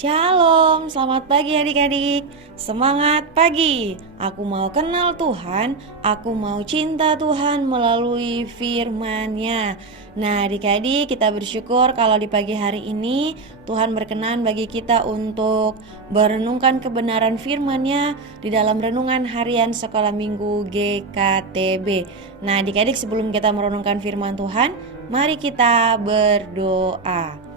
Shalom, selamat pagi adik-adik. Semangat pagi. Aku mau kenal Tuhan, aku mau cinta Tuhan melalui firman-Nya. Nah adik-adik, kita bersyukur kalau di pagi hari ini Tuhan berkenan bagi kita untuk merenungkan kebenaran firman-Nya di dalam renungan harian sekolah minggu GKTB. Nah adik-adik, sebelum kita merenungkan firman Tuhan, mari kita berdoa.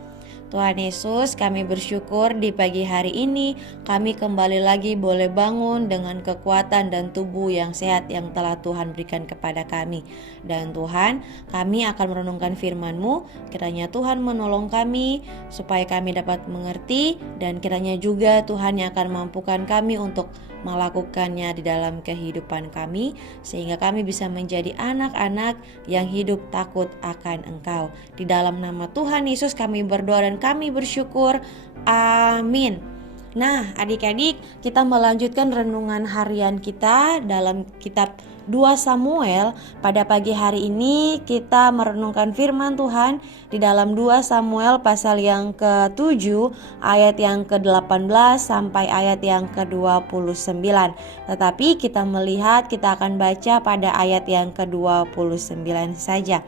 Tuhan Yesus, kami bersyukur di pagi hari ini kami kembali lagi boleh bangun dengan kekuatan dan tubuh yang sehat yang telah Tuhan berikan kepada kami. Dan Tuhan, kami akan merenungkan firman-Mu, kiranya Tuhan menolong kami supaya kami dapat mengerti, dan kiranya juga Tuhan yang akan mampukan kami untuk melakukannya di dalam kehidupan kami, sehingga kami bisa menjadi anak-anak yang hidup takut akan Engkau. Di dalam nama Tuhan Yesus kami berdoa dan kami bersyukur. Amin. Nah adik-adik, kita melanjutkan renungan harian kita dalam kitab 2 Samuel. Pada pagi hari ini kita merenungkan firman Tuhan di dalam 2 Samuel pasal yang ke-7 ayat yang ke-18 sampai ayat yang ke-29. Tetapi kita akan baca pada ayat yang ke-29 saja.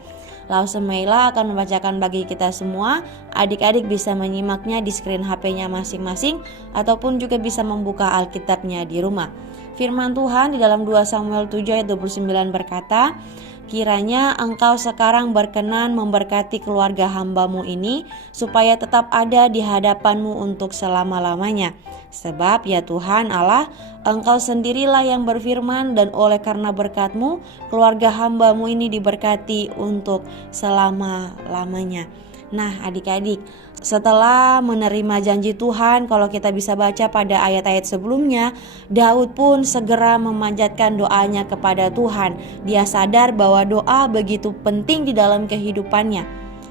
Lausemeila akan membacakan bagi kita semua. Adik-adik bisa menyimaknya di skrin HP-nya masing-masing, ataupun juga bisa membuka Alkitabnya di rumah. Firman Tuhan di dalam 2 Samuel 7 ayat 29 berkata, "Kiranya engkau sekarang berkenan memberkati keluarga hamba-Mu ini, supaya tetap ada di hadapan-Mu untuk selama-lamanya. Sebab ya Tuhan Allah, Engkau sendirilah yang berfirman, dan oleh karena berkat-Mu, keluarga hamba-Mu ini diberkati untuk selama-lamanya." Nah adik-adik, setelah menerima janji Tuhan, kalau kita bisa baca pada ayat-ayat sebelumnya, Daud pun segera memanjatkan doanya kepada Tuhan. Dia sadar bahwa doa begitu penting di dalam kehidupannya.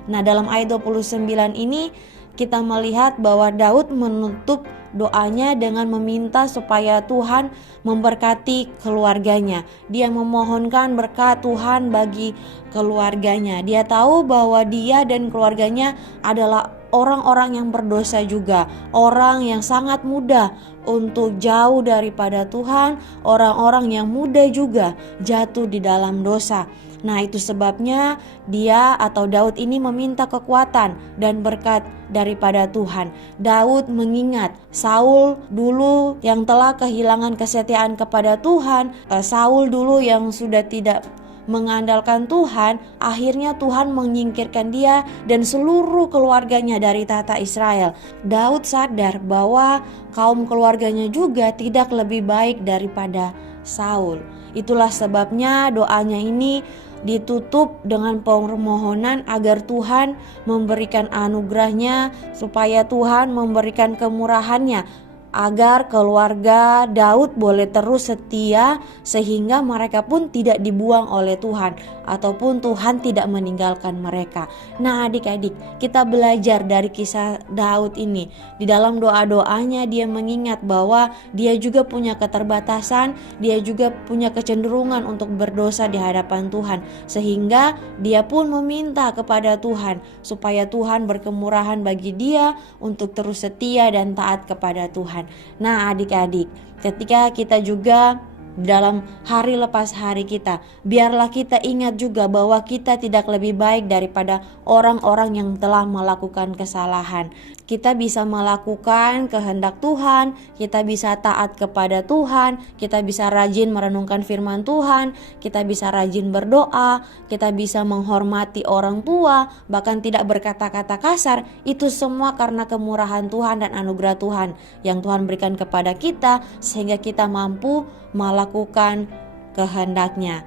Nah dalam ayat 29 ini kita melihat bahwa Daud menutup doanya dengan meminta supaya Tuhan memberkati keluarganya. Dia memohonkan berkat Tuhan bagi keluarganya. Dia tahu bahwa dia dan keluarganya adalah orang-orang yang berdosa juga, orang yang sangat mudah untuk jauh daripada Tuhan, orang-orang yang mudah juga jatuh di dalam dosa. Nah itu sebabnya dia atau Daud ini meminta kekuatan dan berkat daripada Tuhan. Daud mengingat Saul dulu yang telah kehilangan kesetiaan kepada Tuhan, Saul dulu yang sudah tidak mengandalkan Tuhan, akhirnya Tuhan menyingkirkan dia dan seluruh keluarganya dari tahta Israel. Daud sadar bahwa kaum keluarganya juga tidak lebih baik daripada Saul. Itulah sebabnya doanya ini ditutup dengan permohonan agar Tuhan memberikan anugerahnya, supaya Tuhan memberikan kemurahannya, agar keluarga Daud boleh terus setia, sehingga mereka pun tidak dibuang oleh Tuhan, ataupun Tuhan tidak meninggalkan mereka. Nah adik-adik, kita belajar dari kisah Daud ini. Di dalam doa-doanya dia mengingat bahwa dia juga punya keterbatasan, dia juga punya kecenderungan untuk berdosa di hadapan Tuhan, sehingga dia pun meminta kepada Tuhan supaya Tuhan berkemurahan bagi dia untuk terus setia dan taat kepada Tuhan. Nah adik-adik, ketika kita juga dalam hari lepas hari kita, biarlah kita ingat juga bahwa kita tidak lebih baik daripada orang-orang yang telah melakukan kesalahan. Kita bisa melakukan kehendak Tuhan, kita bisa taat kepada Tuhan, kita bisa rajin merenungkan firman Tuhan, kita bisa rajin berdoa, kita bisa menghormati orang tua, bahkan tidak berkata-kata kasar. Itu semua karena kemurahan Tuhan dan anugerah Tuhan yang Tuhan berikan kepada kita, sehingga kita mampu melakukan kehendaknya.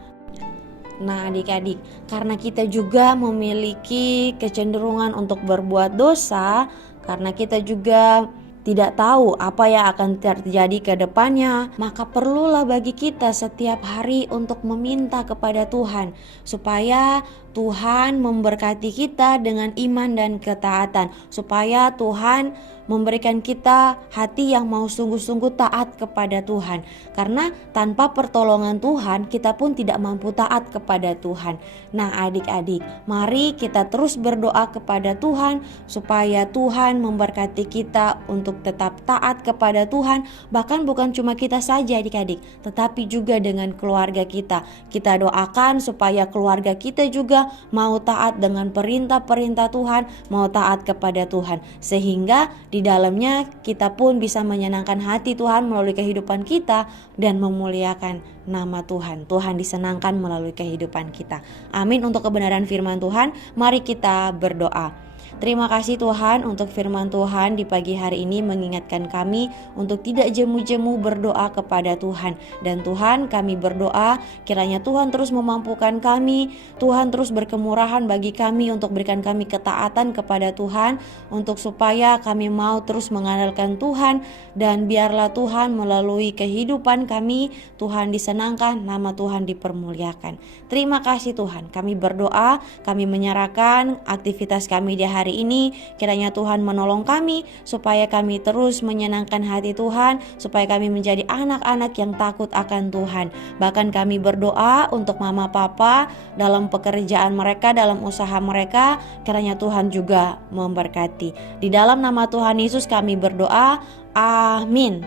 Nah adik-adik, karena kita juga memiliki kecenderungan untuk berbuat dosa, karena kita juga tidak tahu apa yang akan terjadi ke depannya, maka perlulah bagi kita setiap hari untuk meminta kepada Tuhan supaya Tuhan memberkati kita dengan iman dan ketaatan, supaya Tuhan memberikan kita hati yang mau sungguh-sungguh taat kepada Tuhan. Karena tanpa pertolongan Tuhan, kita pun tidak mampu taat kepada Tuhan. Nah adik-adik, mari kita terus berdoa kepada Tuhan supaya Tuhan memberkati kita untuk tetap taat kepada Tuhan. Bahkan bukan cuma kita saja adik-adik, tetapi juga dengan keluarga kita. Kita doakan supaya keluarga kita juga mau taat dengan perintah-perintah Tuhan, mau taat kepada Tuhan. Sehingga di dalamnya kita pun bisa menyenangkan hati Tuhan melalui kehidupan kita dan memuliakan nama Tuhan. Tuhan disenangkan melalui kehidupan kita. Amin. Untuk kebenaran firman Tuhan, mari kita berdoa. Terima kasih Tuhan untuk firman Tuhan di pagi hari ini mengingatkan kami untuk tidak jemu-jemu berdoa kepada Tuhan. Dan Tuhan, kami berdoa kiranya Tuhan terus memampukan kami, Tuhan terus berkemurahan bagi kami untuk berikan kami ketaatan kepada Tuhan, untuk supaya kami mau terus mengandalkan Tuhan, dan biarlah Tuhan melalui kehidupan kami, Tuhan disenangkan, nama Tuhan dipermuliakan. Terima kasih Tuhan, kami berdoa, kami menyerahkan aktivitas kami di hari ini, kiranya Tuhan menolong kami supaya kami terus menyenangkan hati Tuhan, supaya kami menjadi anak-anak yang takut akan Tuhan. Bahkan kami berdoa untuk mama papa dalam pekerjaan mereka, dalam usaha mereka, kiranya Tuhan juga memberkati. Di dalam nama Tuhan Yesus kami berdoa, amin.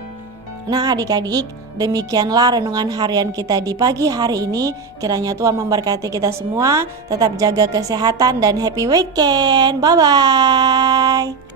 Nah adik-adik, demikianlah renungan harian kita di pagi hari ini. Kiranya Tuhan memberkati kita semua. Tetap jaga kesehatan dan happy weekend. Bye-bye.